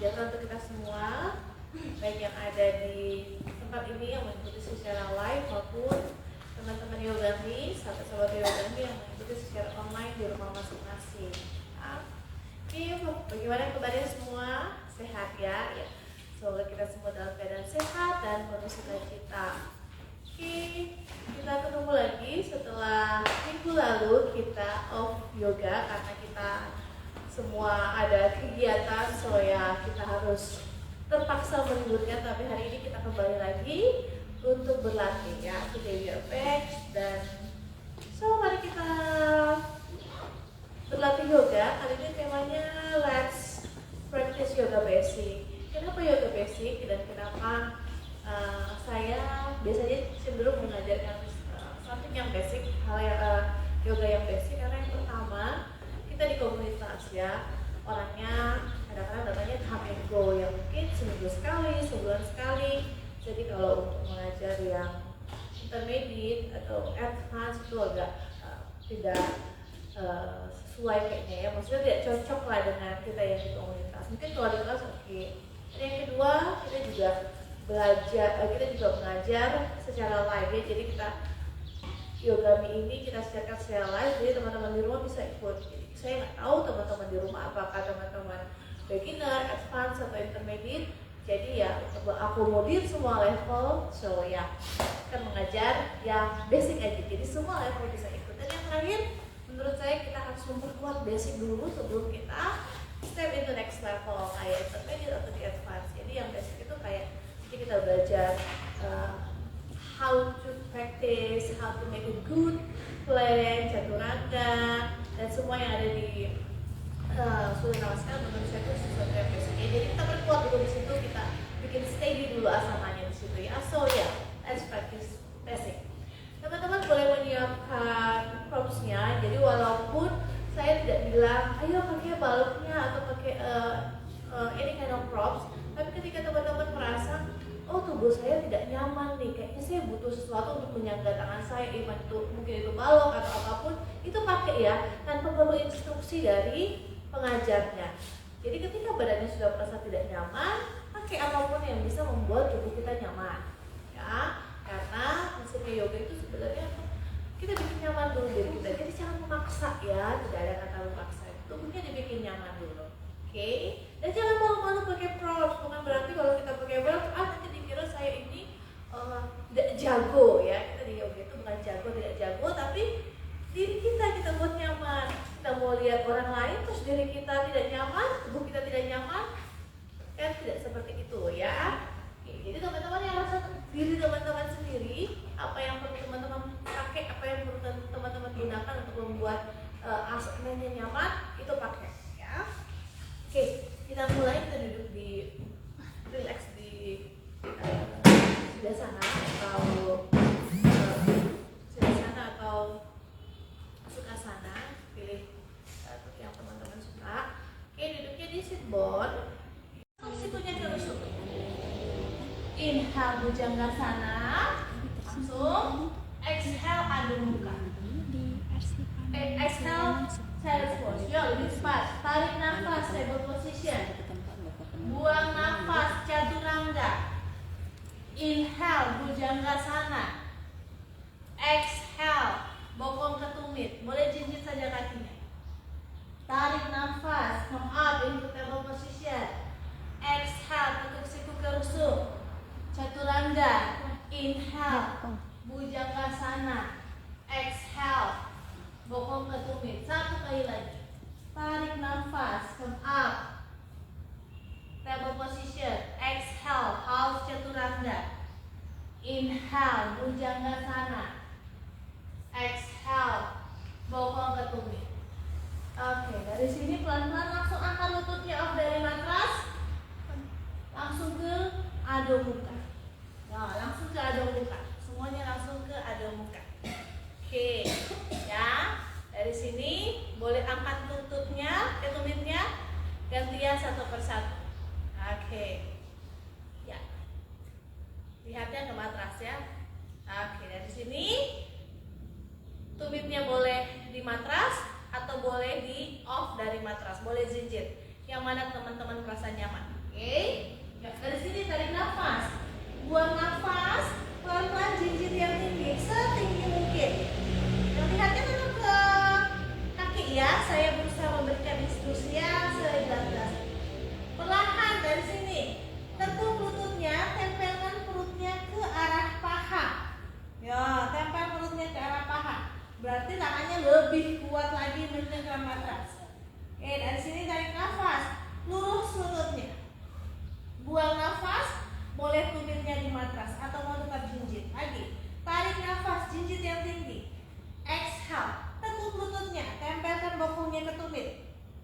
sejahtera untuk kita semua, baik yang ada di tempat ini yang mengikuti secara live maupun teman-teman Yogami, sahabat-sahabat Yogami yang mengikuti secara online di rumah masing-masing. Oke, bagaimana kabarnya semua? Sehat ya? Ya. Semoga kita semua dalam keadaan sehat dan penuh sukacita. Oke, kita ketemu lagi setelah minggu lalu kita off yoga karena kita semua ada kegiatan, so ya kita harus terpaksa meliburkan. Tapi hari ini kita kembali lagi untuk berlatih ya. Today we are back dan so mari kita berlatih yoga. Kali ini temanya let's practice yoga basic. Kenapa yoga basic dan kenapa saya biasanya cenderung mengajarkan something yang basic, hal yang yoga yang basic, karena yang pertama kita di komunitas ya orangnya kadang-kadang datangnya come and go, yang mungkin seminggu sekali, sebulan sekali. Jadi kalau untuk mengajar yang intermediate atau advance itu agak tidak sesuai kayaknya ya, maksudnya tidak cocok lah dengan kita yang di komunitas. Mungkin kalau di kelas oke. Dan yang kedua kita juga mengajar secara live ya. Jadi kita Yogami ini kita siarkan secara live, jadi teman-teman di rumah bisa ikut. Jadi, saya nggak tahu teman-teman di rumah apakah teman-teman beginner, advance atau intermediate. Jadi ya untuk akomodir semua level, so ya kita mengajar yang basic aja. Jadi semua level bisa ikut. Dan yang terakhir, menurut saya kita harus memperkuat basic dulu sebelum kita step into next level kayak intermediate atau di advance. Jadi yang basic itu kayak kita belajar how to practice, how to make a good plan, chaturanga, dan semua yang ada di Surya Namaskar. Menurut saya itu sesuatu yang basicnya. Jadi kita perkuat dulu di situ, kita bikin steady dulu asamanya di situ ya. So ya, let's practice basic. Teman-teman boleh menyiapkan props-nya. Jadi walaupun saya tidak bilang ayo pakai baloknya atau pakai any kind of props, tapi ketika teman-teman merasa oh tubuh saya tidak nyaman nih, kayaknya saya butuh sesuatu untuk menyangga tangan saya, mungkin itu balok atau apapun, itu pakai ya, tanpa perlu instruksi dari pengajarnya. Jadi ketika badannya sudah merasa tidak nyaman, pakai apapun yang bisa membuat tubuh kita nyaman ya, karena prinsipnya yoga itu sebenarnya kita bikin nyaman dulu diri kita. Jadi jangan memaksa ya, tidak ada kata memaksa, tubuhnya dibikin nyaman dulu. Oke? Dan jangan malu-malu pakai props. Bukan berarti kalau kita pakai props, nanti dikira saya ini tidak jago ya. Kita di yoga itu bukan jago, tidak jago, tapi diri kita buat nyaman. Kita mau lihat orang lain terus diri kita tidak nyaman, tubuh kita tidak nyaman, kan tidak seperti itu ya. Oke, jadi teman-teman yang rasa diri teman-teman sendiri, apa yang perlu teman-teman pakai, apa yang perlu teman-teman gunakan untuk membuat asananya nyaman, itu pakai ya. Oke, kita mulai. Kita duduk di relax di Siddhasana atau Sukhasana, pilih untuk yang teman-teman suka. Oke, duduknya di sit bone, situnya terusuk. Inhale Bhujangasana, langsung exhale adu muka. Exhale child's pose. Yo, lebih cepat. Tarik nafas table position. Buang nafas chaturanga. Inhale Bhujangasana. Exhale bokong ke tumit. Boleh jinjit saja kakinya. Tarik nafas, come up into table position. Exhale, tekuk siku ke rusuk. Chaturanga. Inhale Bhujangasana. Exhale bokong ke tumit. Satu kali lagi. Tarik nafas, come up. Table position. Exhale, half chaturanga. Inhale, Bhujangasana. Exhale, bokong ke tumit. Oke, dari sini pelan-pelan langsung angkat lututnya off dari matras. Langsung ke Adho Mukha. Nah, langsung ke Adho Mukha. Semuanya langsung ke Adho Mukha. Oke, ya. Dari sini boleh angkat lututnya, tumitnya, gantian satu persatu. Oke, ya. Lihatnya ke matras ya. Oke, dari sini tumitnya boleh di matras atau boleh di off dari matras, boleh jinjit. Yang mana teman-teman merasa nyaman. Oke, ya, dari sini tarik nafas, buang nafas, pelan-pelan jinjit yang tinggi, setinggi mungkin. Yang lihatnya tetap ke kaki ya, saya berusaha memberikan instruksi yang sejelas-jelas. Perlahan dari sini, tekuk lututnya, tempelkan perutnya ke arah paha. Ya, tempel perutnya ke arah paha. Berarti tangannya lebih kuat lagi mengenai matras. Oke, dari sini tarik nafas, lurus lututnya. Buang nafas, boleh tumitnya di matras atau mau tetap jinjit. Lagi, tarik nafas, jinjit yang tinggi. Exhale, tekuk lututnya, tempelkan bokongnya ke tumit.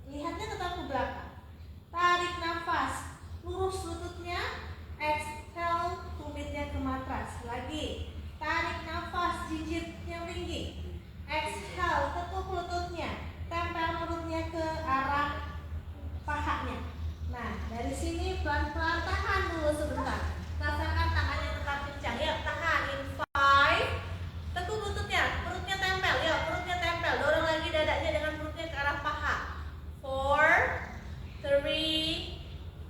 Lihatnya tetap ke belakang. Tarik nafas, lurus lututnya. Exhale, tumitnya ke matras. Lagi, tarik nafas, jinjit yang tinggi. Exhale, tekuk lututnya, tempel perutnya ke arah pahanya. Nah, dari sini pelan-pelan tahan dulu sebentar. Rasakan tangannya tetap kencang. Ya, tahan. In 5. Tekuk lututnya, perutnya tempel. Ya, perutnya tempel. Dorong lagi dadanya dengan perutnya ke arah paha. 4, 3,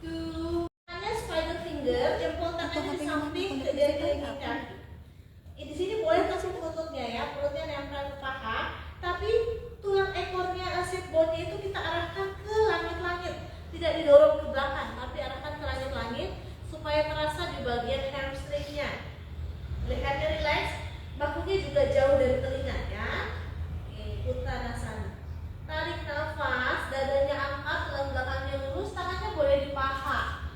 2. Tangannya spider finger, jempol tangannya di samping ke jari kaki. Di sini boleh kasih lututnya ya, perutnya nempel ke paha, tapi tulang ekornya asip bone itu kita arahkan ke langit-langit, tidak didorong ke belakang, tapi arahkan ke langit-langit supaya terasa di bagian hamstringnya. Lehernya relax, bahunya juga jauh dari telinga ya. Uttanasana. Tarik nafas, dadanya angkat, tulang belakangnya lurus, tangannya boleh di paha.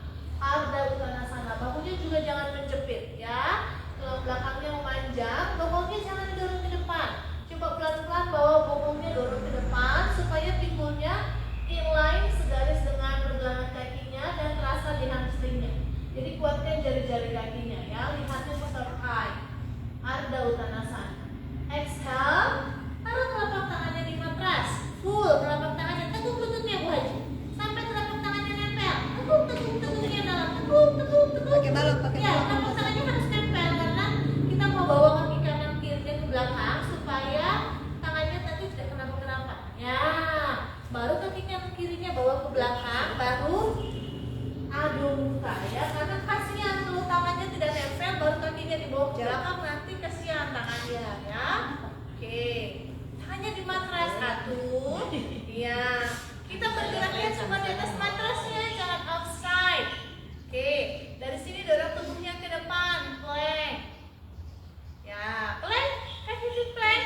Ardha Uttanasana, bahunya juga jangan menjepit ya. Tulang belakangnya memanjang, bokongnya jangan didorong ke depan. Coba pelan-pelan bawa bokongnya dorong ke depan supaya pinggulnya inline segaris dengan pergelangan kakinya dan terasa di hamstringnya. Jadi kuatkan jari-jari kakinya ya, lihatnya seperti Ardha Uttanasana. Exhale, taruh telapak tangannya di matras, full telapak tangannya, tekuk lututnya Bu Haji, sampai telapak tangannya nempel, tekuknya dalam, tekuk. Pakai balok, Ya, telapak tangannya harus nempel karena kita mau bawa kaki kanan kirinya ke belakang supaya tangannya tadi tidak kenapa-kenapa. Ya, baru kaki kanan kirinya bawa ke belakang, baru adu muka ya, karena kasihan kalau tangannya tidak nempel, baru kakinya dibawa ke belakang, nanti kasihan tangannya ya. Oke, tangannya di matras, atur. Ya, kita bergeraknya cuma di atas matrasnya, jangan outside. Oke, dari sini dorong tubuhnya ke depan, plank. Ya, plank, kaki di plank.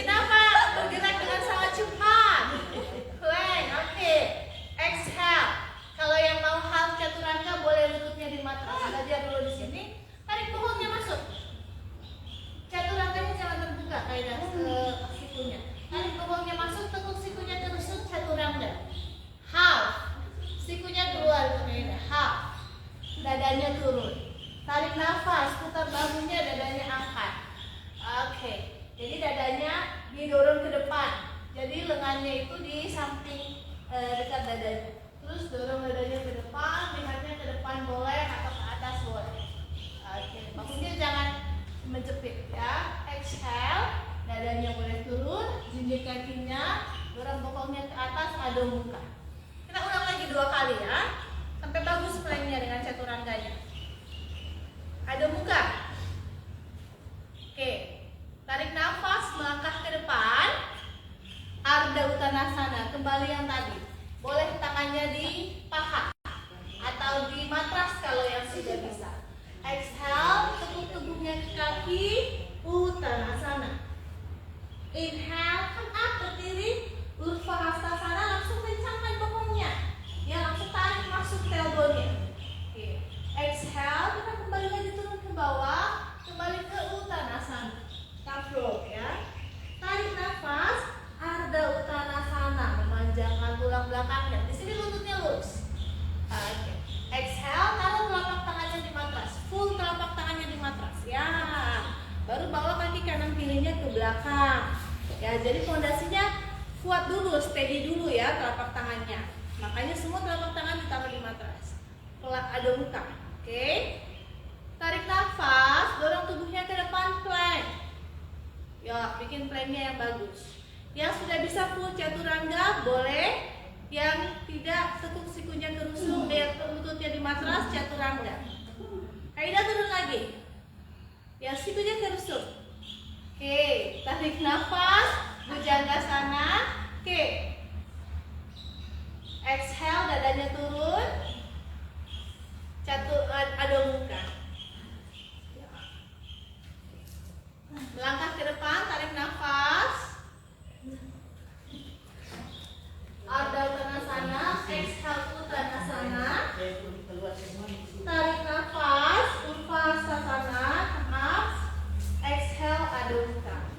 Kenapa bergerak dengan sangat cepat? Plank, oke. Exhale. Kalau yang mau half chaturanga boleh lututnya di matras. Belajar dulu di sini. Tarik bokongnya masuk. Chaturanganya jangan terbuka kayak sikunya. Tarik bokongnya masuk, tekuk sikunya terusut, chaturanga. Half. Sikunya keluar ke half. Dadanya turun. Tarik nafas, putar bahunya, dadanya angkat. Oke. Jadi dadanya didorong ke depan. Jadi lengannya itu di samping dekat dadanya. Terus dorong dadanya ke depan, lihatnya ke depan boleh atau ke atas boleh. Oke. Bahunya jangan menjepit ya. Exhale, dadanya boleh turun, jinjit kakinya, dorong bokongnya ke atas, adu muka. Kita ulang lagi 2 kali ya, sampai bagus planknya dengan chaturangganya. Adu muka. Oke, tarik nafas, melangkah ke depan. Ardha Uttanasana, kembali yang tadi. Boleh tangannya di paha atau di matras kalau yang sudah bisa. Exhale, tekuk tubuhnya ke kaki, Uttanasana. Inhale, come up, berdiri, Urdhva-Hastasana, langsung kencangkan bokongnya. Ya, langsung tarik masuk tailbone-nya. Oke. Exhale, kita kembali lagi turun ke bawah, kembali ke Uttanasana. Taplok ya. Tarik nafas, Ardha Uttanasana, memanjangkan tulang belakangnya. Di sini lututnya lurus. Oke. Exhale, taruh telapak tangannya di matras, full telapak tangannya di matras. Ya. Baru bawa kaki kanan kirinya ke belakang. Ya, jadi fondasinya kuat dulu, steady dulu ya telapak tangannya. Makanya semua telapak tangan ditaruh di matras. Ada muka. Oke. Tarik nafas, dorong tubuhnya ke depan, plank. Ya, bikin planknya yang bagus. Yang sudah bisa full chaturanga boleh yang tidak tekuk sikunya kerusuk, lututnya di matras, chaturanga. Kaidah turun lagi. Yang sikunya kerusuk. Oke, tarik nafas, bhujangasana. Oke. Exhale, dadanya turun. Adho mukha. Melangkah ke depan, tarik nafas. Ardha Uttanasana, exhale Uttanasana. Tarik nafas, Urvasasana, maaf. Exhale Adho Mukha.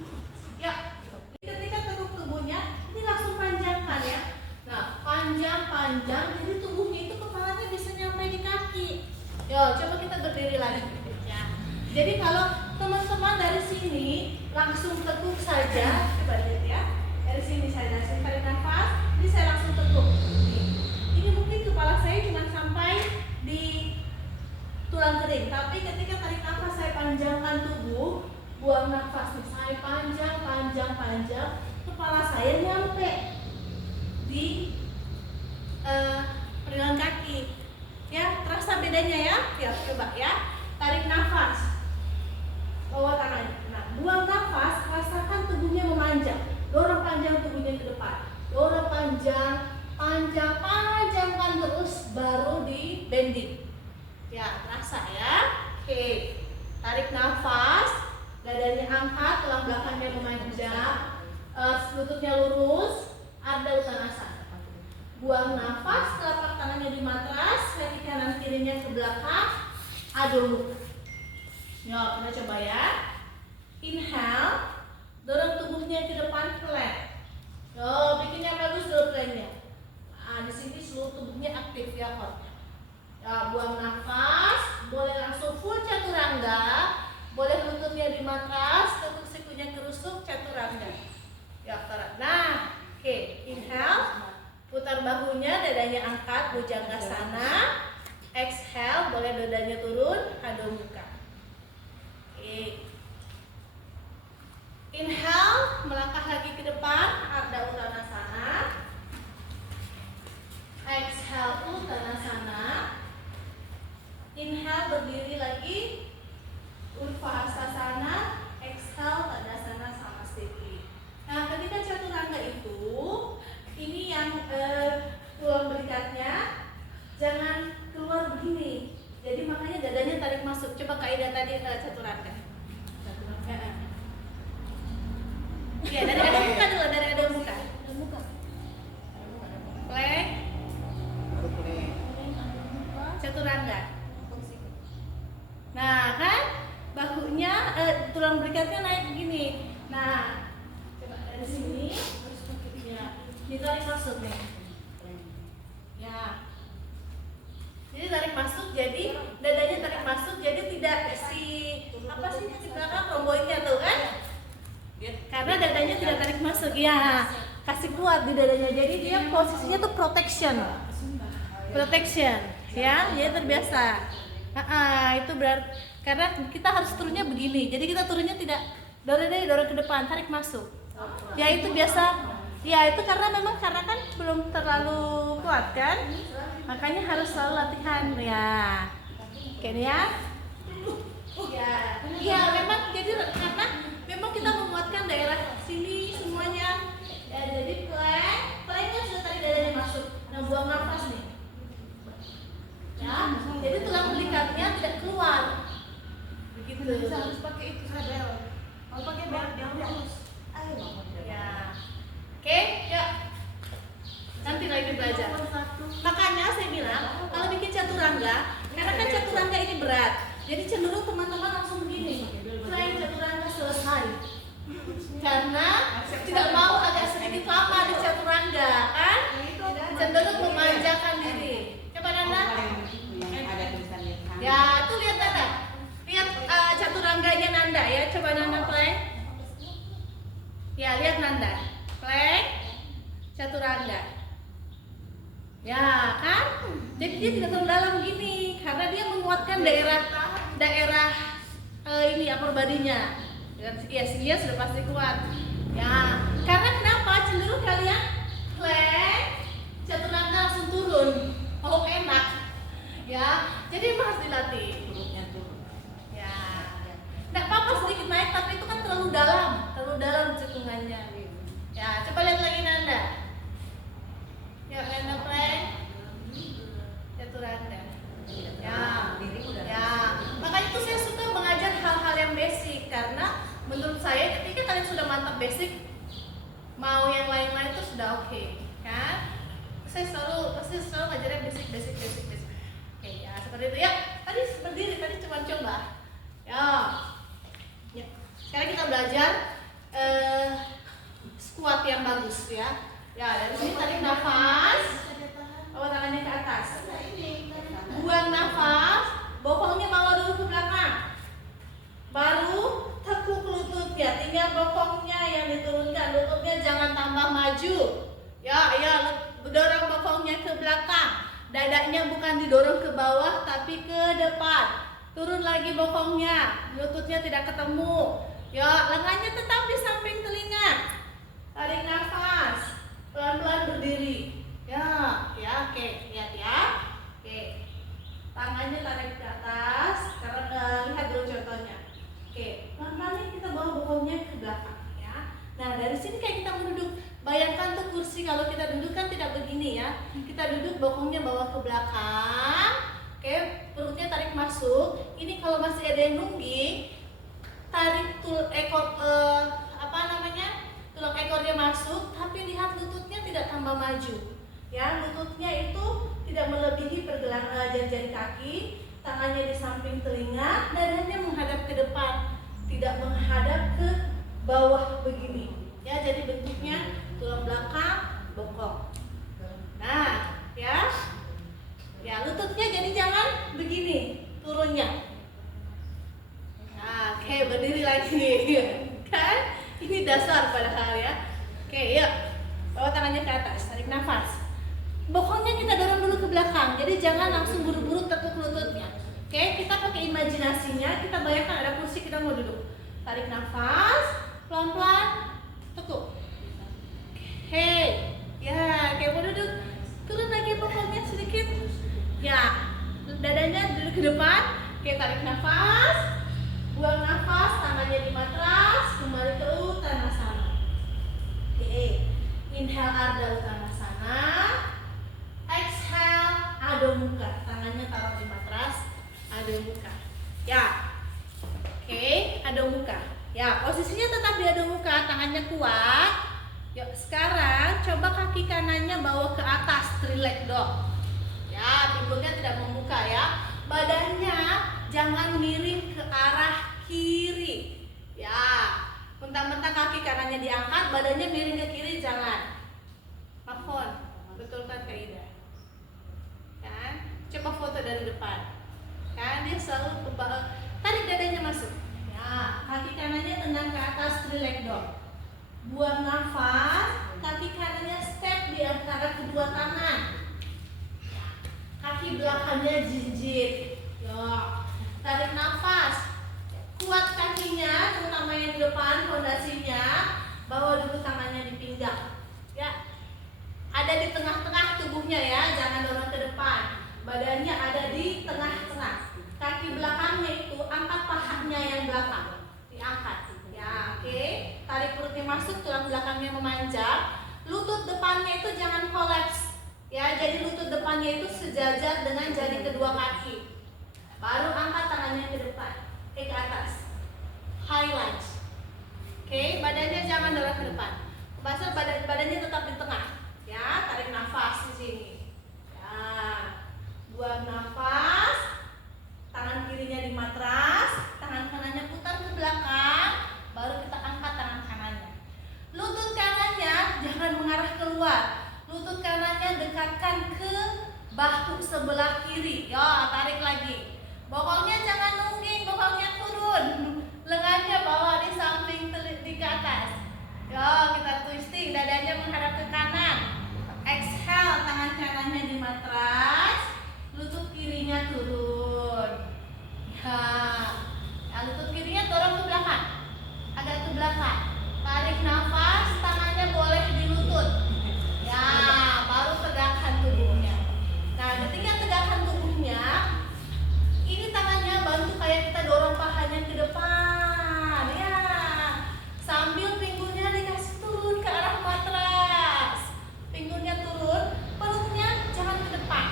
Ya, ketika tekuk tubuhnya, ini langsung panjangkan ya. Nah, panjang-panjang, jadi tubuhnya itu kepalanya bisa nyampe di kaki. Yo, coba kita berdiri lagi. Ya. Jadi kalau teman-teman dari sini langsung tekuk saja, coba lihat ya. Dari sini saya tarik nafas, ini saya langsung tekuk. Ini mungkin kepala saya cuma sampai di tulang kering, tapi ketika tarik nafas saya panjangkan tubuh, buang nafas nih, saya panjang, kepala saya nyampe di pergelangan kaki. Ya, terasa bedanya ya? Ya, coba ya. Tarik nafas. Bawa tangannya. Nah, buang nafas, rasakan tubuhnya memanjang. Dorong panjang tubuhnya ke depan. Dorong panjangkan terus baru di bending. Ya, terasa ya. Oke. Tarik nafas, dadanya angkat, tulang belakangnya memanjang, lututnya lurus, Ardha Uttanasana. Buang nafas, telapak tangannya di matras, kaki kanan kirinya ke belakang, Adho Mukha. Yuk, kita coba ya. Inhale, dorong tubuhnya ke depan flat. Yo, bikin yang bagus dulu plannya. Nah, di sini seluruh tubuhnya aktif ya, hot. Ya, buang nafas, boleh langsung full chaturanga, boleh lututnya di matras, tekuk sikunya kerusuk, chaturanga. Ya, tarik. Nah, oke, inhale, putar bahunya, dadanya angkat, bhujangasana. Exhale, boleh dadanya turun, Adho Mukha. Oke. Inhale, melangkah lagi ke depan, Ardha Uttanasana. Exhale, Uttanasana. Inhale, berdiri lagi, Urvasasana. Exhale, Tadasana Samastiti. Nah, ketika chaturanga itu, ini yang tulang belikatnya jangan keluar begini. Jadi makanya dadanya tarik masuk. Coba kaidah tadi chaturanga. Ya, dari Adho Mukha dulu, dari Adho Mukha. Plank. Chaturanga. Nah, kan bahunya tulang belikatnya naik begini. Nah, coba dari sini. Ya, ditarik masuk nih. Ya. Jadi tarik masuk, jadi dadanya tarik masuk, jadi tidak apa sih di belakang romboidnya tuh kan? Karena dadanya tidak tarik masuk, ya kasih kuat di dadanya. Jadi dia posisinya tuh protection, ya, jadi terbiasa. Itu berarti karena kita harus turunnya begini. Jadi kita turunnya tidak dorong ke depan, tarik masuk. Ya itu biasa. Ya itu karena kan belum terlalu kuat kan, makanya harus selalu latihan ya. Oke ya. Ya memang jadi karena memang kita menguatkan daerah sini semuanya. Ya jadi planknya sudah tadi dadanya masuk. Nah buang nafas nih. Ya, jadi tulang belikatnya tidak keluar. Begitu. Harus pakai itu bel. Kalau pakai bel dia harus. Ayo. Ya. Oke, ya. Nanti lagi belajar. Makanya saya bilang kalau bikin chaturanga, karena kan chaturanga ini berat. Jadi cenderung teman-teman langsung begini. Selain chaturanga selesai. Karena tidak mau agak sedikit lama di chaturanga, kan? Cenderung memanjakan diri. Coba Nanda. Ya, tuh lihat Nanda. Lihat chaturangganya Nanda ya. Coba Nanda plank. Ya, lihat Nanda. Plank, chaturanga. Ya, kan? Jadi dia tidak terlalu dalam gini karena dia menguatkan daerah ini upper body-nya. Ya, dia sudah pasti kuat. Ya, karena kenapa? Cenderung kalian plank, chaturanga turun, mau enak, ya. Jadi emang harus dilatih. Turunnya turun. Ya, nggak apa-apa sedikit naik, tapi itu kan terlalu dalam cekungannya. Ya, coba lihat lagi Nanda. Ya, Nanda play. Jatuh Nanda. Ya, ya. Makanya itu saya suka mengajar hal-hal yang basic karena menurut saya ketika kalian sudah mantap basic, mau yang lain-lain itu sudah oke, kan? Saya selalu ngajarin basic. Oke, ya seperti itu ya. Tadi berdiri, tadi cuma coba. Ya. Sekarang kita belajar squat yang bagus ya. Ya, dari sini tarik nafas, bawa tangannya ke atas. Buang nafas, bokongnya bawa dulu ke belakang. Baru tekuk lututnya, tinggal bokongnya yang diturunkan. Lututnya jangan tambah maju. Ya, dorong bokongnya ke belakang. Dadanya bukan didorong ke bawah tapi ke depan. Turun lagi bokongnya, lututnya tidak ketemu. Ya, lengannya tetap di samping telinga. Tarik nafas, pelan-pelan berdiri. Ya, oke, lihat ya. Oke, tangannya tarik ke atas. Karena lihat dulu contohnya. Oke, pelan-pelan kita bawa bokongnya ke belakang ya. Nah, dari sini kayak kita mau duduk. Bayangkan tuh kursi kalau kita duduk kan tidak begini ya. Kita duduk bokongnya bawa ke belakang. Oke, perutnya tarik masuk. Ini kalau masih ada yang nungging, tarik tulang ekornya masuk, tapi lihat lututnya tidak tambah maju. Ya, lututnya itu tidak melebihi pergelangan jari kaki, tangannya di samping telinga, dadanya menghadap ke depan, tidak menghadap ke bawah begini. Ya, jadi bentuknya tulang belakang bongkok. Nah, ya lututnya jadi jangan begini turunnya. Nah, oke, berdiri lagi. Kan? Ini dasar padahal ya. Oke, yuk. Bawa tangannya ke atas, tarik nafas. Bokongnya kita dorong dulu ke belakang. Jadi jangan langsung buru-buru tekuk lututnya. Oke, kita pakai imajinasinya. Kita bayangkan ada kursi, kita mau duduk. Tarik nafas, pelan-pelan tekuk. Oke. Ya, kayak mau duduk. Turun lagi bokongnya sedikit. Ya, dadanya duduk ke depan. Oke, tarik nafas. Buang nafas, tangannya di matras, kembali ke Uttanasana. Oke, inhale Ardha Uttanasana. Exhale Adho Mukha, tangannya taruh di matras, Adho Mukha. Ya, oke, Adho Mukha. Ya, posisinya tetap di Adho Mukha, tangannya kuat. Yuk, sekarang coba kaki kanannya bawa ke atas, trilek dog. Ya, pinggulnya tidak membuka ya. Badannya jangan miring ke arah kiri. Ya, mentang-mentang kaki kanannya diangkat, badannya miring ke kiri, jangan. Mahfon, betul kan Kak Ida? Kan? Coba foto dari depan. Kan dia selalu tarik dadanya masuk. Ya, kaki kanannya tendang ke atas, trilek dog. Buang nafas, kaki kanannya step di antara kedua tangan. Kaki belakangnya jinjit. Ya, tarik nafas. Kuat kakinya, terutama yang di depan, fondasinya. Bawa dulu tangannya di pinggang. Ya, ada di tengah-tengah tubuhnya ya, jangan dorong ke depan. Badannya ada di tengah-tengah. Kaki belakangnya itu angkat pahanya yang belakang, diangkat. Ya, oke. Tarik perutnya masuk, tulang belakangnya memanjang. Lutut depannya itu jangan kolaps. Ya, jadi lutut depannya itu sejajar dengan jari kedua kaki. Baru angkat tangannya ke depan, ke atas. High lunge. Oke, badannya jangan dorong ke depan. Badannya tetap di tengah. Ya, tarik nafas di sini. Ya, buang nafas. Tangan kirinya di matras, tangan kanannya putar ke belakang. Baru kita angkat tangan kanannya. Lutut kanannya jangan mengarah keluar. Lutut kanannya dekatkan ke bahu sebelah kiri. Ya, tarik lagi. Bokongnya jangan nungging, bokongnya turun. Lengannya bawa di samping di ke atas. Ya, kita twisting, dadanya menghadap ke kanan. Exhale, tangan kanannya di matras. Lutut kirinya turun. Ya, lutut kirinya dorong ke belakang. Agak ke belakang. Tarik nafas, tangannya boleh di lutut. Ya, baru tegakkan tubuhnya. kayak kita dorong pahanya ke depan ya, sambil pinggulnya dikasih turun ke arah matras. Pinggulnya turun, perutnya jangan ke depan.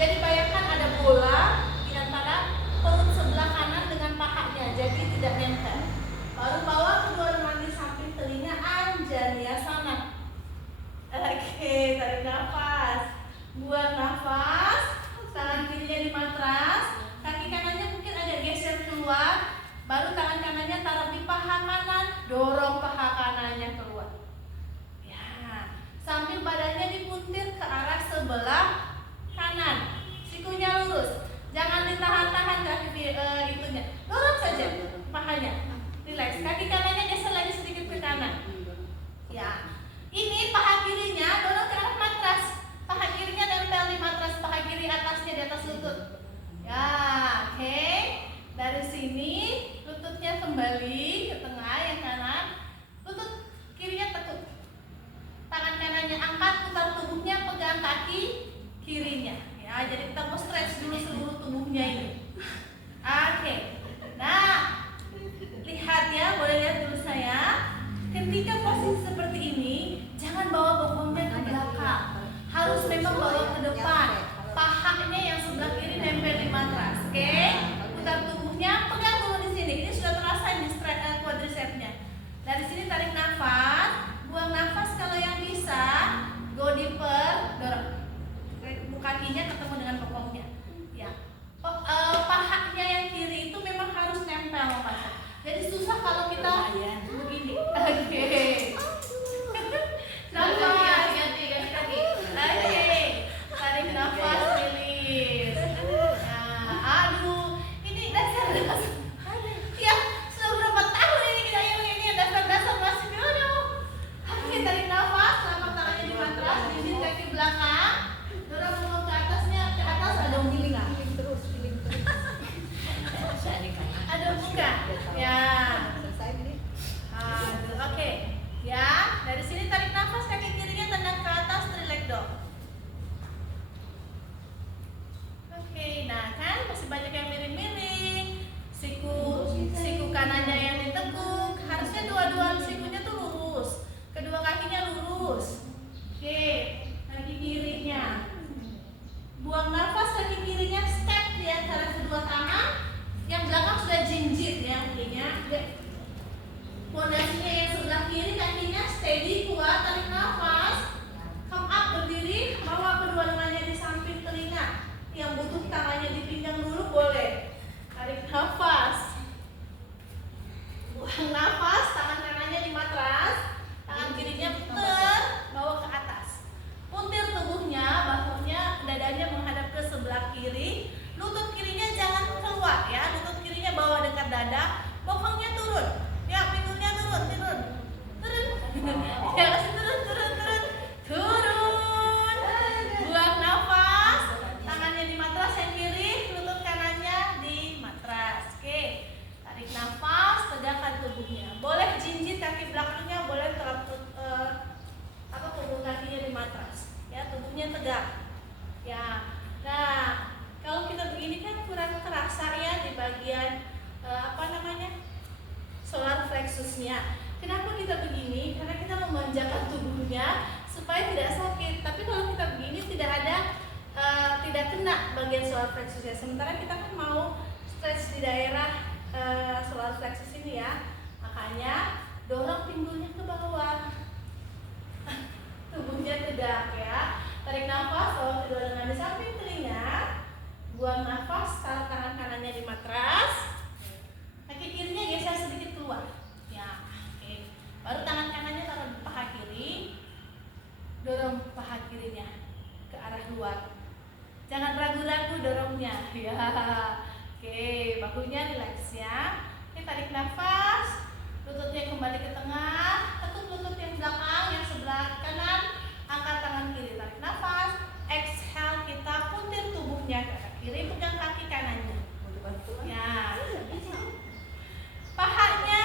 Jadi bayangkan ada bola di antara perut sebelah kanan dengan pahanya, jadi tidak nempel. Baru bawa kedua lengan di samping telinga, Anjaniasana. Oke, tarik nafas, buang nafas, tangan kirinya di matras, kaki kanannya mungkin agak geser keluar, baru tangan kanannya taruh di paha kanan, dorong paha kanannya keluar. Ya, sambil badannya dipuntir ke arah sebelah kanan, sikunya lurus, jangan ditahan-tahan kaki itunya, dorong saja pahanya, relax, kaki kanannya geser lagi sedikit ke kanan. Ya, ini paha kirinya dorong ke arah matras, paha kirinya nempel di matras, paha kiri atasnya di atas lutut. Ya, oke. Dari sini lututnya kembali ke tengah yang kanan, lutut kirinya tekuk. Tangan kanannya angkat, putar tubuhnya, pegang kaki kirinya. Ya, jadi kita mau stretch dulu seluruh tubuhnya ini. Oke. Nah, lihat ya, boleh lihat dulu saya. Ketika posisi seperti ini, jangan bawa bokongnya ke belakang. Harus memang bawa ke depan. Pahanya yang sebelah kiri nempel di matras. Oke? Putar tubuhnya, pegang dulu di sini. Ini sudah terasa di quadricepsnya. Dari sini tarik nafas, buang nafas kalau yang bisa. Go deeper, dorong. Kakinya ketemu dengan bokongnya. Ya. Pahanya yang kiri itu memang harus nempel, Pak. Jadi susah kalau kita begini. Oke. Nafas. Oke. Tarik nafas, rilis. Nah, aduh, ini dasar. Ya, sudah berapa tahun ini kita yang ini dasar-dasar masih aduh. Oke, tarik nafas, lapak tangannya di matras, dinding kaki belakang. Dorong bokong ke atasnya, ke atas ada giling terus. Ada buka. Ya. Oke. Ya, dari sini tarik nafas, kaki kirinya tendang ke atas, relax dong. Oke, nah kan masih banyak yang miring-miring. Siku kanannya yang ditekuk, harusnya dua-dua sikunya tuh lurus. Kedua kakinya lurus. Oke, kaki kirinya. Buang nafas, kaki kirinya step di antara kedua tangan. Yang belakang sudah jinjit ya, kirinya. Pondasinya yang sebelah kiri, kakinya steady, kuat, tarik nafas. Come up, berdiri, bawa kedua lengannya di samping telinga. Yang butuh tangannya di pinggang dulu boleh. Tarik nafas. Buang nafas, tangan kanannya di matras, tangan kirinya putar, bawa ke atas. Puntir tubuhnya, bahunya, dadanya menghadap ke sebelah kiri. Lutut kirinya jangan keluar ya, lutut kirinya bawa dekat dada, bokongnya turun. Ya, pinggulnya turun. Ya, kasih turun. Buang nafas, tangannya di matras yang kiri, lutut kanannya di matras. Oke, tarik nafas, tegakkan tubuhnya. Boleh jinjit kaki belakangnya, boleh tubuh kakinya di matras. Ya, tubuhnya tegak. Ya, nah kalau kita begini kan kurang terasa ya di bagian solar plexusnya. Kenapa kita begini? Karena kita memanjakan tubuhnya supaya tidak sakit. Tapi kalau kita begini tidak kena bagian solar plexusnya. Sementara kita kan mau stretch di daerah solar plexus ini ya. Makanya dorong pinggulnya ke bawah. Tubuhnya tegak ya. Tarik nafas, bawa kedua lengan di samping telinga. Buang nafas, taruh tangan kanannya di matras. Kaki kirinya geser sedikit keluar. Ya, oke. Baru tangan kanannya taruh di paha kiri. Dorong paha kirinya ke arah luar. Jangan ragu-ragu dorongnya. Ya. Oke, bahunya relax ya. Oke, tarik nafas. Lututnya kembali ke tengah. Tekuk lutut yang belakang, yang sebelah kanan. Angkat tangan kiri, tarik nafas. Exhale, kita puntir tubuhnya ke arah kiri, pegang kaki kanannya. Ya. Pahanya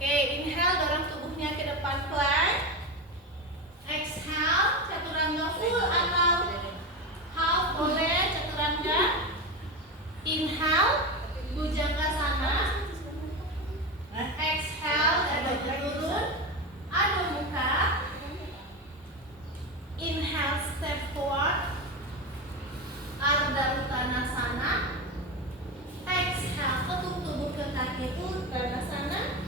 Oke, inhale, dorong tubuhnya ke depan plank. Exhale, chaturanga full atau half boleh chaturanga. Inhale, bhujangasana. Exhale, dadanya turun. Adho mukha. Inhale, step forward. Ardha Uttanasana. Exhale, ketuk tubuh ke kaki Uttanasana.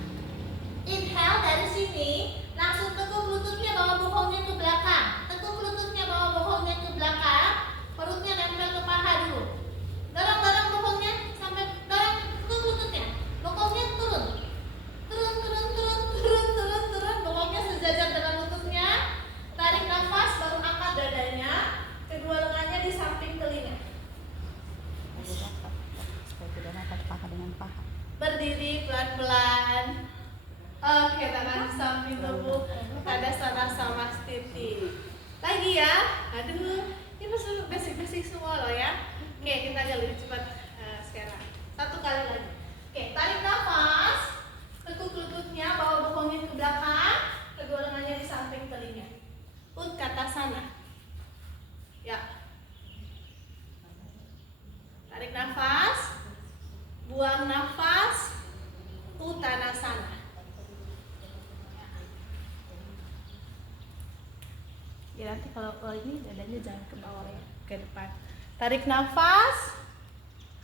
Inhale, dari sini langsung tekuk lututnya, bawa bokongnya ke belakang. Tekuk lututnya, bawa bokongnya ke belakang. Perutnya nempel ke paha dulu. Dorong bokongnya sampai dorong tekuk lututnya. Bokongnya turun. Turun. Bokongnya sejajar dengan lututnya. Tarik nafas, baru angkat dadanya. Kedua lengannya di samping telinga. Supaya tidak dapat paha dengan paha. Berdiri pelan-pelan. Oke, tangan di samping tubuh. Tadasana Samastiti. Lagi ya. Aduh, ini masih basic-basic semua loh ya. Oke, kita agak lebih cepat sekarang. Satu kali lagi. Oke, tarik nafas. Tekuk lututnya, bawa bokongnya ke belakang. Kedua lengannya di samping telinga. Utkatasana. Ya. Tarik nafas. Buang nafas. Uttanasana. Ya, nanti kalau ini dadanya jangan ke bawah ya, ke depan. Tarik nafas.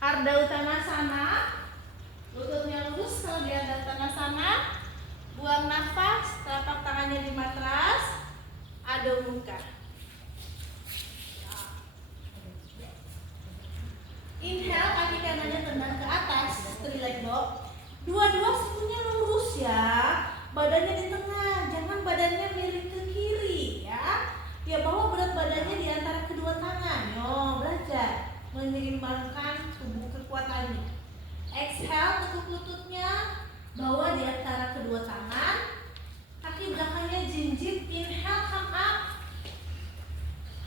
Ardha Uttanasana. Lututnya lurus kalau di Ardha Uttanasana. Buang nafas, telapak tangannya di matras. Adho mukha. Inhale, kaki kanannya tendang ke atas, three leg dog. Dua-dua sikunya lurus ya. Badannya di tengah, jangan badannya miring ke kiri ya. Ya, bawa berat badannya di antara kedua tangan. Yo, belajar menyeimbangkan tubuh kekuatannya. Exhale, tekuk lututnya, bawa di antara kedua tangan. Kaki belakangnya jinjit. Inhale, come up.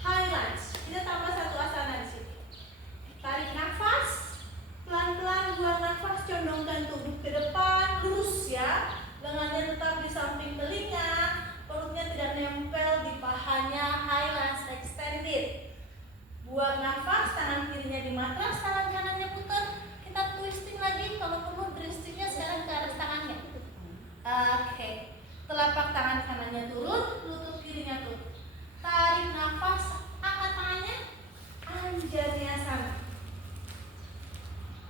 High lunge. Kita tambah satu asana di sini. Tarik nafas. Pelan-pelan buang nafas, condongkan tubuh ke depan, lurus ya. Lengannya tetap di samping telinga. Perutnya tidak nempel di pahanya. High lunge extended. Buang nafas, tangan kirinya di matras, tangan kanannya putar. Kita twisting lagi, kalau perlu twistingnya sekarang ke arah tangannya. Oke. Telapak tangan kanannya turun, lutut kirinya turun. Tarik nafas, angkat tangannya, Anjaneyasana.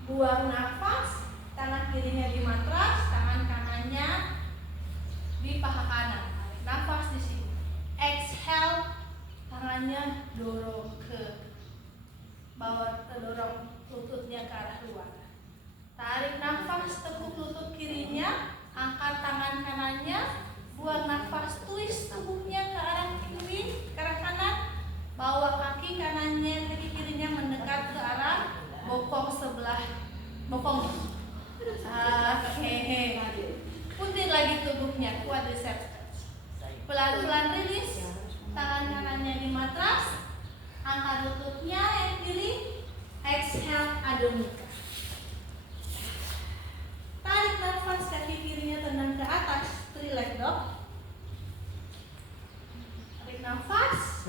Buang nafas, tangan kirinya di matras, tangan kanannya di paha kanan. Tarik nafas di sini. Exhale, tangannya dorong ke bawah, dorong lututnya ke arah luar. Tarik nafas, tekuk lutut kirinya, angkat tangan kanannya, buang nafas, twist tubuhnya ke arah kiri, ke arah kanan, bawa kaki kanannya, kaki kirinya mendekat ke arah bokong sebelah bokong. Oke. Puntir lagi tubuhnya, quadriceps. Pelan-pelan rilis, tangan kanannya di matras, angkat lututnya yang kiri. Exhale, adho mukha. Tarik nafas, kaki kirinya tendang ke atas, three leg dog. Tarik nafas.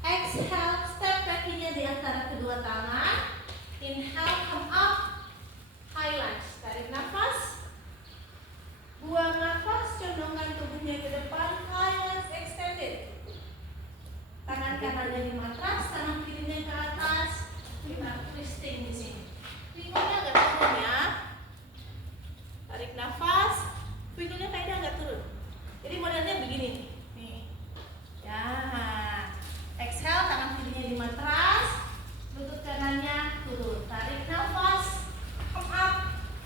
Exhale, step kakinya di antara kedua tangan. Inhale, come up. High lunge. Tarik nafas. Buang nafas, condongkan tubuhnya ke depan. High lunge extended. Tangan kanannya di matras, tangan kirinya ke atas. Kita twisting di sini. Pinggulnya agak turun ya. Tarik nafas, pinggulnya kayaknya agak turun. Jadi modelnya begini nih. Ya. Exhale, tangan kirinya di matras, lutut kanannya turun. Tarik nafas, come up,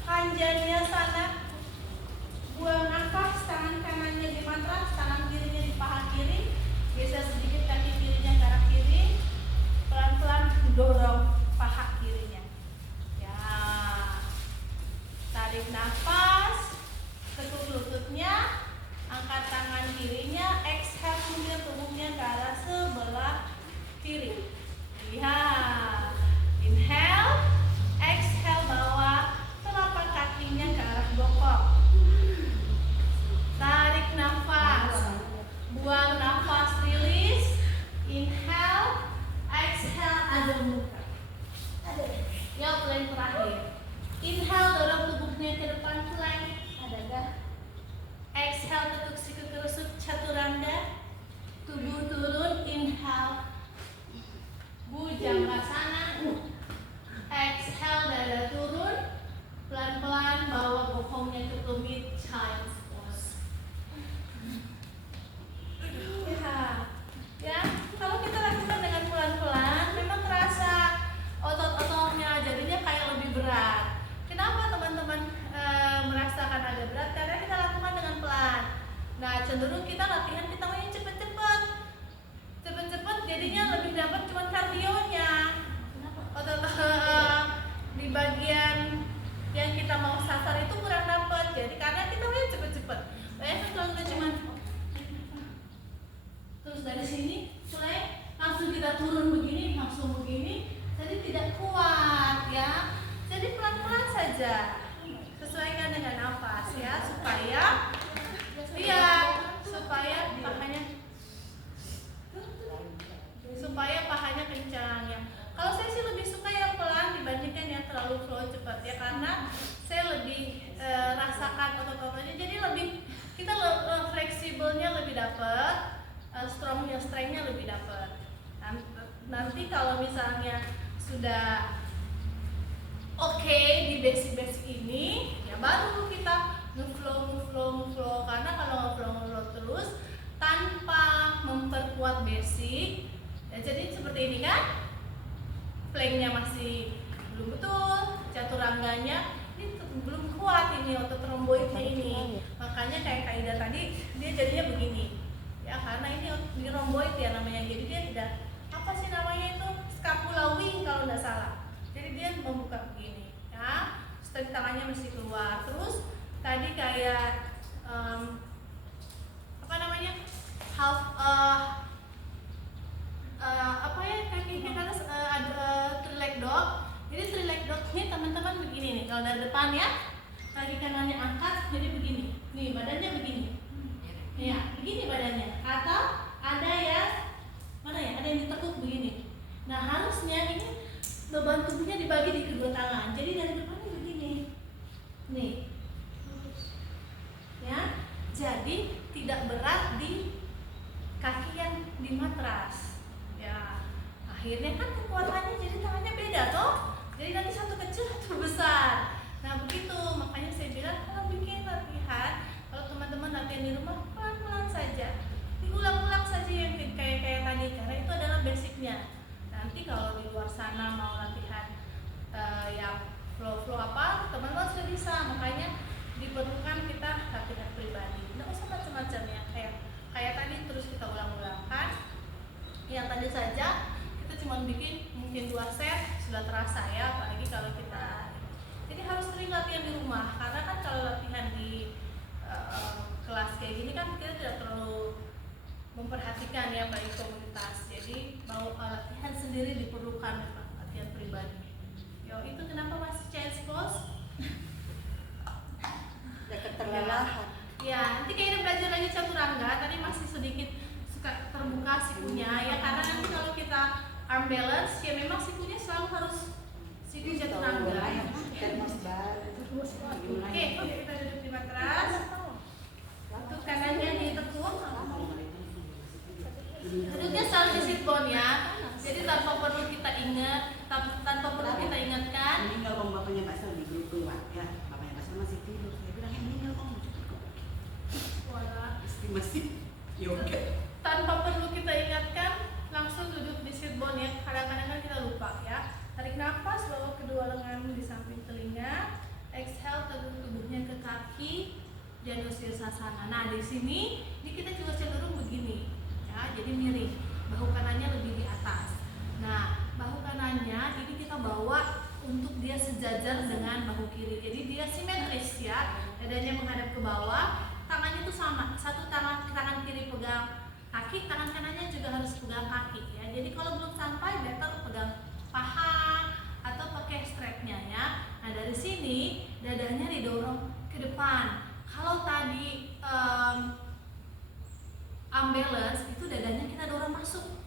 Anjaneyasana. Buang nafas, tangan kanannya di matras, tangan kirinya di paha kiri. Geser sedikit kaki kirinya ke arah kiri. Pelan-pelan dorong paha kirinya. Ya. Tarik nafas, tekuk lututnya, angkat tangan kirinya. Exhale, puntir tubuhnya ke arah sebelah kiri. Lihat. Inhale, exhale, bawa telapak kakinya ke arah bokong. berat. Kenapa teman-teman merasakan agak berat? Karena kita lakukan dengan pelan. Nah, cenderung kita latihan kita maunya cepet-cepet, jadinya lebih dapat cuma kardionya. Atau di bagian yang kita mau sasar itu kurang dapat. Jadi karena kita maunya cepet-cepet. Bayangkan kalau kita cuma terus dari sini mulai langsung kita turun begini, langsung begini, jadi tidak kuat ya. Jadi pelan-pelan saja, sesuaikan dengan nafas ya, supaya pahanya kencang ya. Kalau saya sih lebih suka yang pelan dibandingkan yang terlalu flow cepat ya, karena saya lebih rasakan otot-ototnya, jadi lebih kita fleksibelnya lebih dapat, strengthnya lebih dapat. Nanti kalau misalnya sudah oke di basic ini, ya baru kita ngeflow. Karena kalau ngeflow terus tanpa memperkuat basic, ya jadi seperti ini kan, planknya masih belum betul, chaturangganya ini belum kuat, ini otot romboidnya ini. Makanya kayak Kaida tadi dia jadinya begini, ya karena ini di romboid ya namanya. Jadi dia tidak apa sih namanya itu scapula wing kalau nggak salah. Jadi dia membuka begini, ya, strength tangannya mesti keluar. Terus tadi kayak apa namanya apa ya kaki kita ada three leg dog. Jadi three leg dog ini teman-teman begini nih. Kalau dari depan ya, kaki kanannya angkat, jadi begini. Nih badannya begini. Ya, begini badannya. Atau ada yang mana ya? Ada yang ditekuk begini. Nah harusnya ini beban tubuhnya dibagi di kedua tangan. Jadi dari depannya begini, nih, ya. Jadi tidak berat di kaki yang di matras. Ya, akhirnya kan kekuatannya jadi tangannya beda toh. Jadi nanti satu kecil satu besar. Nah begitu, makanya saya bilang kalau bikin latihan, kalau teman-teman latihan di rumah pelan-pelan saja, diulang-ulang saja yang kayak tadi, karena itu adalah basicnya. Nanti kalau di luar sana mau latihan yang flow apa, teman-teman sudah bisa. Makanya diperlukan kita latihan pribadi. Nggak usah macam-macam ya, kayak tadi terus kita ulang-ulangkan. Yang tadi saja kita cuma bikin mungkin 2 set sudah terasa ya, apalagi kalau kita. Jadi harus sering latihan di rumah, karena kan kalau latihan di kelas kayak gini kan kita tidak terlalu memperhatikan ya bagi komunitas. Jadi mau latihan sendiri diperlukan, memang latihan pribadi. Yo, itu kenapa masih chest pose? Ya keterlelahan. Ya, nanti kayaknya belajar lagi chaturanga. Tadi masih sedikit suka terbuka sikunya ya, karena nanti kalau kita arm balance ya memang sikunya selalu harus siku chaturanga. Oke, kita duduk di matras. Untuk kanannya ditekuk. Duduknya selalu di sit bone ya. Jadi tanpa perlu kita ingatkan. Meninggal om bapaknya Mbak Sel di grup keluar ya. Bapaknya Mbak Sel masih tidur. Saya bilang yang meninggal om. Istri masih yoga. Tanpa perlu kita ingatkan, langsung duduk di sit bone ya. Kadang-kadang kan kita lupa ya. Tarik nafas, bawa kedua lengan di samping telinga. Exhale, tegun tubuhnya ke kaki. Janu Sirsasana. Nah di sini ini kita juga cenderung begini ya, jadi miring. Bahu kanannya lebih di atas. Nah bahu kanannya ini kita bawa untuk dia sejajar dengan bahu kiri. Jadi dia simetris ya. Dadanya menghadap ke bawah. Tangannya itu sama. Satu tangan kiri pegang kaki, tangan kanannya juga harus pegang kaki ya. Jadi kalau belum sampai, better pegang paha atau pakai strapnya ya. Nah dari sini dadanya didorong ke depan. Kalau tadi unbalance itu dadanya kita dorong masuk.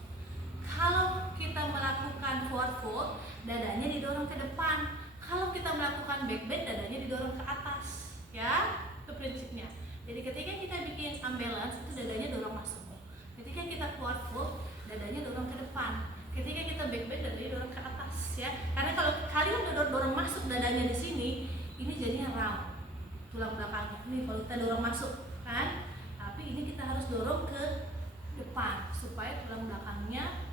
Kalau kita melakukan forward fold, dadanya didorong ke depan. Kalau kita melakukan back bend, dadanya didorong ke atas. Ya, itu prinsipnya. Jadi ketika kita bikin unbalance, itu dadanya dorong masuk. Ketika kita forward fold, dadanya dorong ke depan. Ketika kita back bend, dadanya dorong ke atas. Ya, karena kalau kalian dorong masuk dadanya di sini, ini jadinya round. Tulang belakangnya ini kalau kita dorong masuk kan, tapi ini kita harus dorong ke depan supaya tulang belakangnya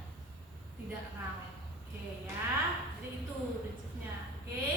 tidak round. Oke ya, jadi itu prinsipnya. Oke,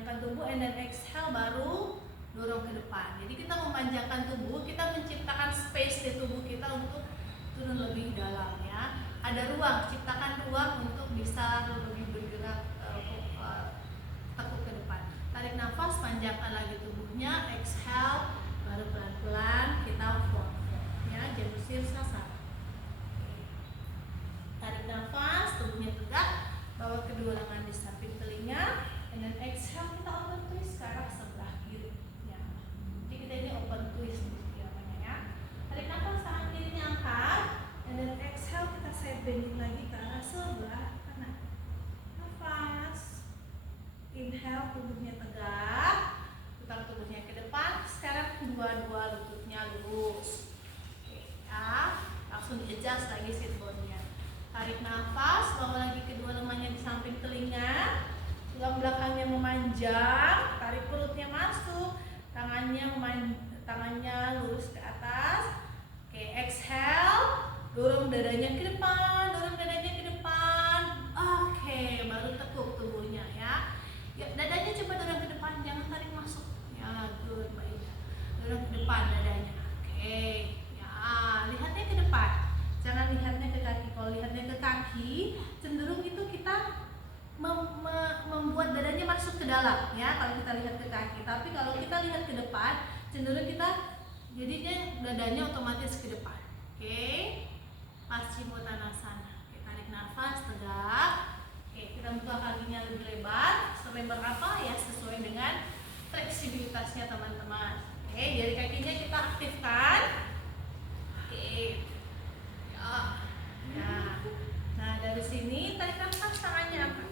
panjangkan tubuh, and then exhale baru dorong ke depan. Jadi kita memanjangkan tubuh, kita menciptakan space di tubuh kita untuk turun lebih dalam ya. Ada ruang, ciptakan ruang untuk bisa lebih bergerak tekuk ke depan. Tarik nafas, panjangkan lagi tubuhnya, exhale, baru pelan-pelan kita fold ya, jangan sirsasana. Tarik nafas, tubuhnya tegak, bawa kedua lengan di samping telinga, and then exhale kita open twist ke arah sebelah kiri ya. Jadi kita ini open twist ya namanya ya. Tarik nafas, tangan kirinya angkat, and then exhale kita side bending lagi ke arah sebelah kanan. Nafas, inhale, tubuhnya tegak, putar tubuhnya ke depan. Sekarang dua-dua lututnya lurus. Oke ya, langsung di-adjust lagi sit bone-nya. Tarik nafas, bawa lagi kedua lengannya di samping telinga, tulang belakangnya memanjang, tarik perutnya masuk, tangannya lurus ke atas. Oke, exhale, dorong dadanya ke depan, dorong dadanya ke depan. Oke, baru tekuk tubuhnya ya. Ya, dadanya coba dorong ke depan, jangan tarik masuk. Ya, good, Mbak Ida. Dorong ke depan dadanya. Oke, ya, lihatnya ke depan. Jangan lihatnya ke kaki. Kalau lihatnya ke kaki, cenderung itu kita membuat dadanya masuk ke dalam ya. Kalau kita lihat ke kaki, tapi kalau kita lihat ke depan, cenderung kita jadinya dadanya otomatis ke depan. Oke, Paschimottanasana. Oke, tarik nafas tegak. Oke, kita buka kakinya lebih lebar. Selebar apa ya, sesuai dengan fleksibilitasnya teman-teman. Oke, jari kakinya kita aktifkan. Oke. Ya. Nah, dari sini tarik nafas, tangannya apa?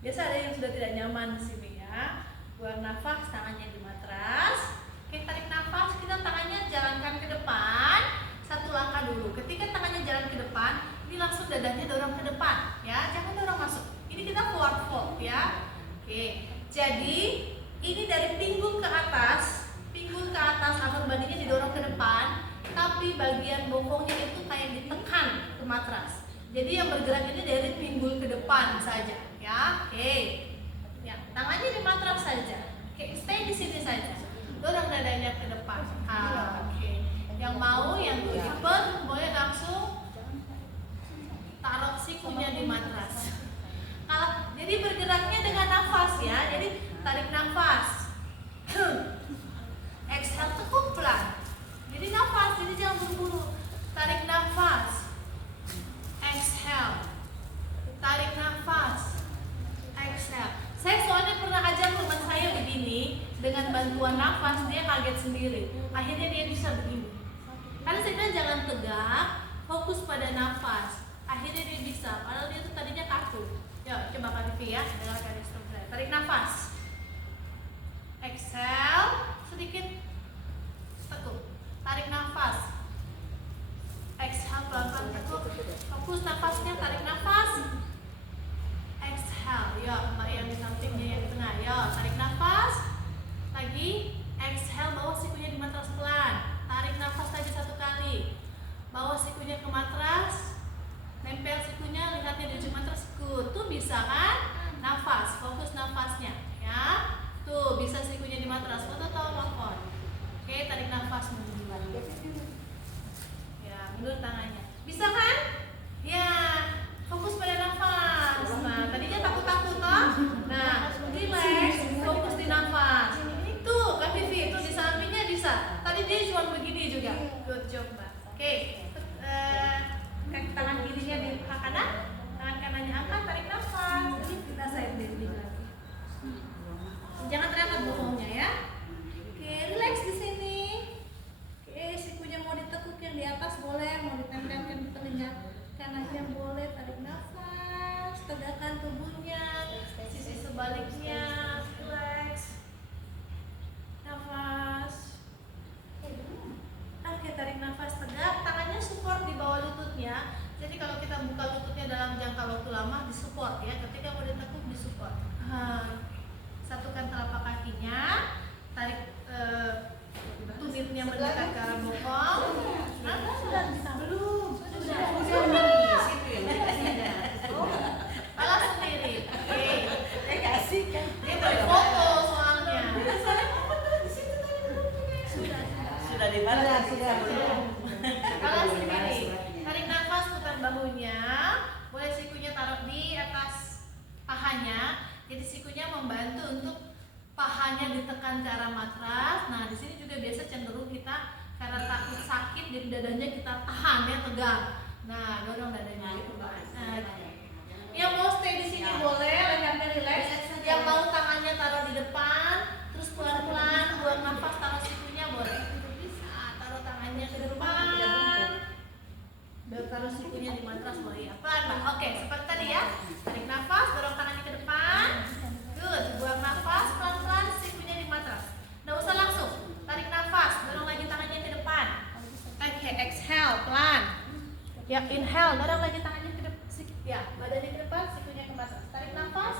Biasa ada yang sudah tidak nyaman di sini ya. Buang nafas, tangannya di matras. Oke, tarik nafas, kita tangannya jalankan ke depan. Satu langkah dulu. Ketika tangannya jalan ke depan, ini langsung dadanya dorong ke depan ya. Jangan dorong masuk. Ini kita forward fold ya. Oke. Jadi, ini dari pinggul ke atas, upper body-nya didorong ke depan. Tapi bagian bokongnya itu kayak ditekan ke matras. Jadi yang bergerak ini dari pinggul ke depan saja, ya. Oke. Ya, tangannya di matras saja. Oke, stay di sini saja. Dorong dadanya ke depan. Oke. Yang mau yang deeper boleh langsung taruh sikunya di matras. Kalau jadi bergeraknya dengan nafas ya. Jadi tarik nafas. Exhale, tekuk pelan. Jadi nafas, jadi jangan buru-buru. Tarik nafas. Exhale. Tarik nafas. Exhale. Saya soalnya pernah ajak teman saya begini, dengan bantuan nafas dia kaget sendiri. Akhirnya dia bisa begini. Karena saya bilang jangan tegak, fokus pada nafas. Akhirnya dia bisa, padahal dia tuh tadinya kaku. Yuk, coba Kak Vivi ya, dengarkan instruksi saya. Tarik nafas. Exhale, sedikit tekuk. Tarik nafas. Exhale, pelan-pelan tekuk. Fokus nafasnya, tarik nafas. Exhale. Ya, Mbak yang di sampingnya yang di tengah. Ya, tarik nafas. Lagi. Exhale, bawa sikunya di matras pelan. Tarik nafas lagi satu kali. Bawa sikunya ke matras. Nempel sikunya, lihatnya di ujung matras. Tuh bisa kan? Nafas, fokus nafasnya. Ya. Tuh, bisa sikunya di matras. Foto atau telepon. Oke, tarik nafas mundur. Ya, mundur tangannya. Bisa kan? Ya, fokus pada nafas. Nah, tadinya takut-takut toh. Nah, relax, fokus di nafas. Itu, Kak Vivi, itu di sampingnya bisa. Tadi dia cuma begini juga. Good job, Mbak. Oke, tangan kirinya di kanan, tangan kanannya angkat, tarik nafas. Kita side bending. Jadi sikunya membantu untuk pahanya ditekan ke arah matras. Nah, di sini juga biasa cenderung kita karena takut sakit di dadanya kita tahan ya, tegang. Nah, dorong dadanya gitu. Nah, yang mau stay di sini boleh, lehernya relax. Yang mau tangannya taruh di depan, terus pelan-pelan buang nafas, taruh sikunya boleh. Bisa taruh tangannya ke depan. Taruh sikunya di matras boleh ya. Pelan-pelan. Oke, seperti tadi ya. Tarik nafas, dorong tangannya ke depan. Good. Buang nafas, pelan-pelan, sikunya di matras. Nggak usah langsung. Tarik nafas, dorong lagi tangannya ke depan. Oke, exhale, pelan. Ya, inhale, dorong lagi tangannya ke depan. Ya, badannya ke depan, sikunya ke matras. Tarik nafas,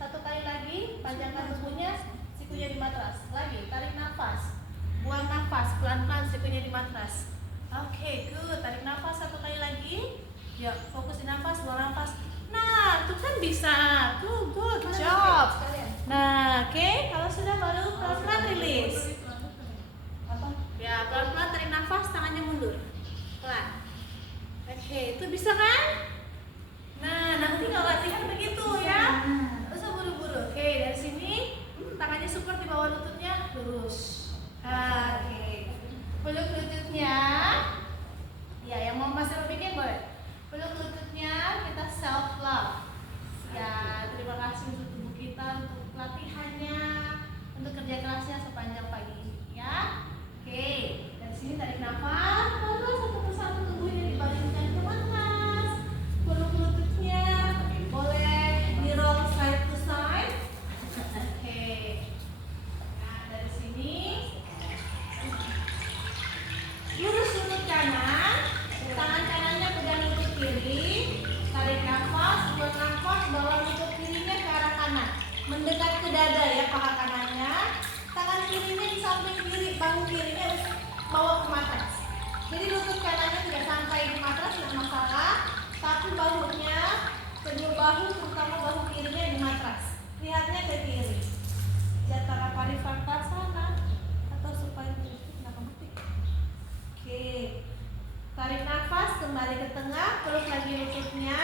satu kali lagi, panjangkan tubuhnya, sikunya di matras. Lagi, tarik nafas, buang nafas, pelan-pelan, sikunya di matras. Oke, good. Tarik nafas satu kali lagi. Ya, fokus di nafas, buang nafas. Nah, itu kan bisa. Tuh, good job. Nah, oke, kalau sudah baru pelan-pelan rilis. Ya, pelan-pelan tarik nafas, tangannya mundur. Pelan. Oke, itu bisa kan? Nah, nanti kalau latihan begitu ya. Terus buru-buru. Oke, dari sini tangannya support di bawah lututnya, lurus. Oke. Peluk lututnya. Ya, yang mau masih bikin boleh. Peluk lututnya, kita self love. Ya, terima kasih untuk tubuh kita, untuk latihannya, untuk kerja kerasnya sepanjang pagi ini ya. Oke, dari sini tarik nafas, pelan-pelan satu persatu tubuhnya dibalikkan ke matras. Peluk lututnya, boleh di roll side to side. Oke. Nah, dari sini lurus lutut kanan, tangan kanannya pegang lutut kiri. Tarik nafas, buang nafas, bawa lutut kirinya ke arah kanan, mendekat ke dada ya, paha kanannya. Tangan kirinya di samping kiri, bahu kirinya bawa ke matras. Jadi lutut kanannya tidak sampai di matras, tidak masalah. Tapi bahunya, kedua bahu, terutama bahu kirinya di matras. Lihatnya ke kiri. Jatara parivartasana atau supaya kenapa mati? Oke. Tarik nafas, kembali ke tengah, terus lagi lututnya.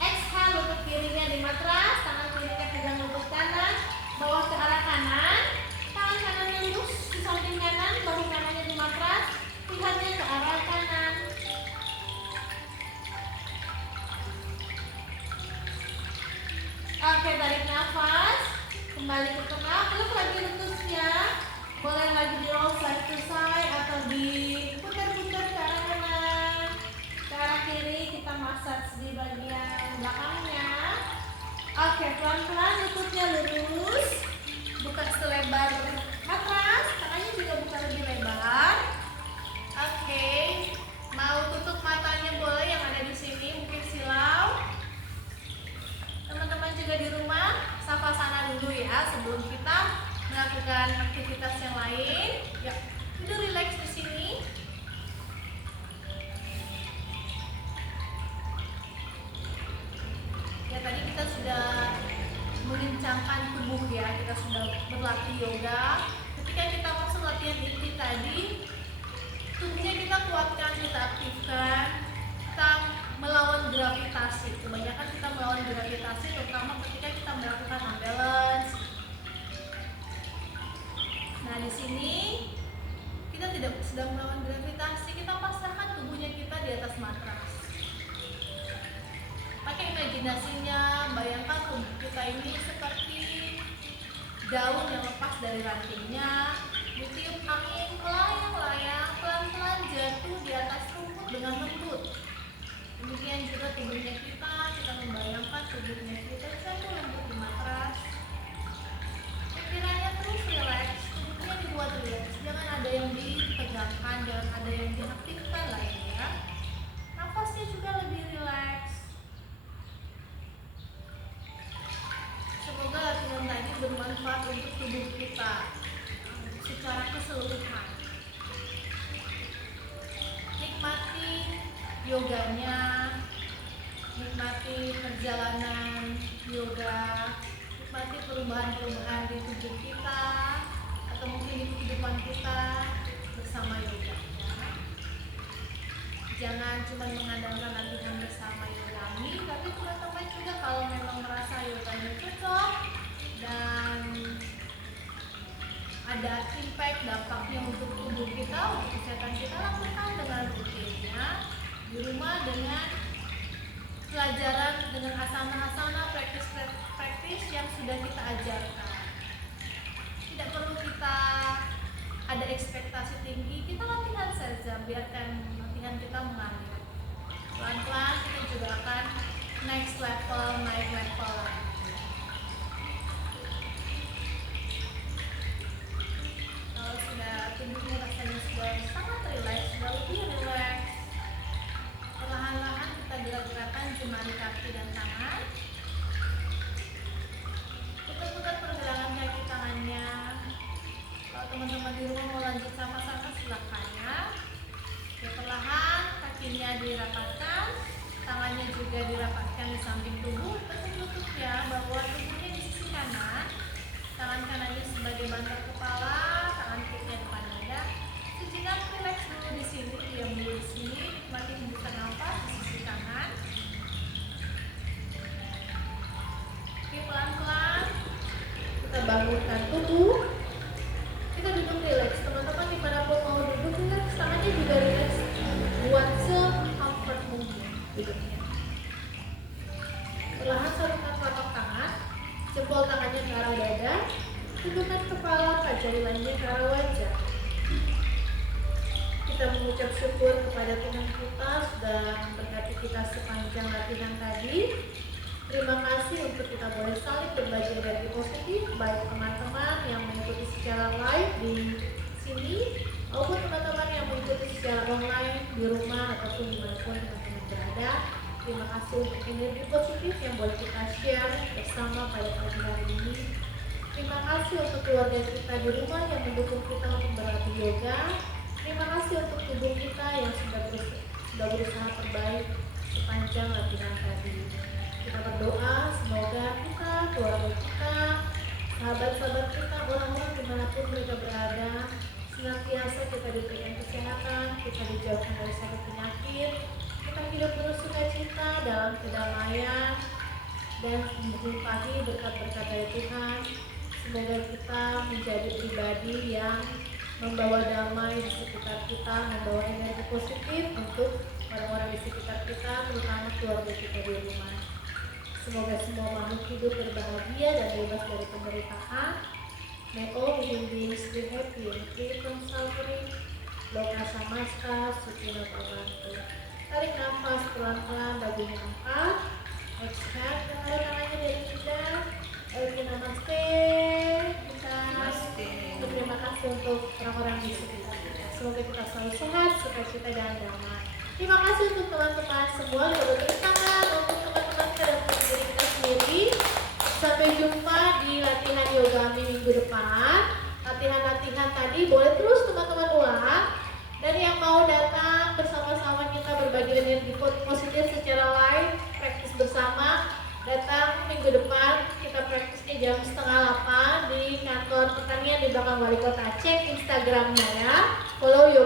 Exhale, lutut kirinya di matras, tangan kirinya pegang lutut kanan, bawa ke arah kanan. Tangan kanannya lurus di samping kanan, bahu kanannya di matras, lihatnya ke arah kanan. Oke, tarik nafas, kembali ke tengah, peluk lagi lututnya. Boleh lagi di roll side to side atau diputar-putar ke arah kanan, ke arah kiri. Kita massage di bagian belakangnya. Oke, pelan-pelan lututnya lurus, buka selebar matras, tangannya juga buka lebih lebar. Oke, mau tutup matanya boleh yang ada di sini, mungkin silau. Teman-teman juga di rumah, savasana dulu ya sebelum kita melakukan aktivitas yang lain. Ya, duduk relax di sini. Ya, tadi kita sudah melincangkan tubuh ya, kita sudah berlatih yoga. Ketika kita masuk latihan inti tadi, tubuhnya kita kuatkan, kita aktifkan, kita melawan gravitasi. Kebanyakan kita melawan gravitasi, terutama ketika kita melakukan unbalance. Nah, di sini kita tidak sedang melawan gravitasi, kita pasrahkan tubuhnya kita di atas matras. Pakai imajinasinya, bayangkan tubuh kita ini seperti daun yang lepas dari rantingnya, ditiup angin melayang-layang, pelan-pelan jatuh di atas rumput dengan lembut. Demikian juga tubuhnya kita membayangkan tubuhnya kita jatuh lembut di matras. Pikirannya terus relax, tubuhnya dibuat relax. Jangan ada yang ditegangkan, jangan ada yang diaktifkan lainnya. Nafasnya juga lebih relax. Semoga latihan tadi bermanfaat untuk tubuh kita secara keseluruhan. Nikmati yoganya, nikmati perjalanan yoga, nikmati perubahan-perubahan di tubuh kita atau mungkin di kehidupan kita bersama yoga. Jangan cuma mengandalkan latihan bersama yogami, tapi teman-teman juga kalau memang merasa yoganya dampaknya untuk tubuh kita, untuk kesehatan kita, lakukan dengan rutinnya di rumah dengan pelajaran, dengan asana-asana, praktis yang sudah kita ajarkan. Tidak perlu kita ada ekspektasi tinggi, kita latihan saja, biarkan latihan kita mengalir. Pelan-pelan kita juga akan naik level lagi. Kalau sudah tubuhnya rasanya sudah sangat rileks, sudah lebih rileks, perlahan-lahan kita gerak-gerakan jemari kaki dan tangan. Putar-putar pergelangan kaki tangannya. Kalau teman-teman di rumah mau lanjut sama-sama silakan ya. Oke, perlahan kakinya dirapatkan, tangannya juga dirapatkan di samping tubuh, tekan lutut ya, bahwa tubuhnya di sisi kanan, tangan kanannya sebagai bantal kepala, tangan kirinya depan dada. Sejenak relax dulu di sini, diam dulu di sini, nikmati hembusan nafas di sisi kanan. Oke, pelan-pelan kita bangunkan tubuh. Kita duduk relax, teman-teman dimanapun mau duduk relax, tangannya juga relax, buat se-comfort mungkin duduknya. Perlahan salurkan telapak tangan, jempol tangannya ke arah dada, tundukkan kepala, jari lainnya ke arah wajah. Kita mengucap syukur kepada Tuhan kita sudah memberkati kita sepanjang latihan tadi. Terima kasih untuk kita boleh saling berbagi energi positif, baik teman-teman yang mengikuti secara live di sini maupun teman-teman yang mengikuti secara online di rumah ataupun dimanapun teman-teman berada. Terima kasih untuk energi positif yang boleh kita share bersama pada pagi hari ini. Terima kasih untuk keluarga kita di rumah yang mendukung kita untuk berlatih yoga. Terima kasih untuk tubuh kita yang sudah berusaha terbaik sepanjang latihan tadi. Kita berdoa semoga kita, keluarga kita, sahabat-sahabat kita, orang-orang dimanapun mereka berada, senantiasa kita diberikan kesehatan, kita dijauhkan dari sakit penyakit, kita hidup penuh sukacita dalam kedamaian dan menjumpai berkat-berkat dari Tuhan. Semoga kita menjadi pribadi yang membawa damai di sekitar kita, membawa energi positif untuk orang-orang di sekitar kita, terutama keluarga kita di rumah. Semoga semua makhluk hidup berbahagia dan bebas dari penderitaan. May all living beings be happy and free from suffering. Loka samasta sukhina bhavantu. Tarik nafas pelan-pelan, dagunya angkat. Exhale, tarik tangannya dari lidah. Oke, namaste. Kita terima kasih untuk orang-orang di sekitar kita. Semoga kita selalu sehat, sukacita dan damai. Terima kasih untuk teman-teman semua yang berberi tangan untuk teman-teman kita dan untuk diri kita sendiri. Sampai jumpa di latihan yoga minggu depan. Latihan-latihan tadi boleh terus teman-teman ulang. Dan yang mau datang bersama-sama kita berbagi energi positif secara live, praktis bersama, datang minggu depan. Kita praktisnya jam 7:30 di kantor pertanian di belakang Wali Kota. Cek Instagramnya ya. Follow yoga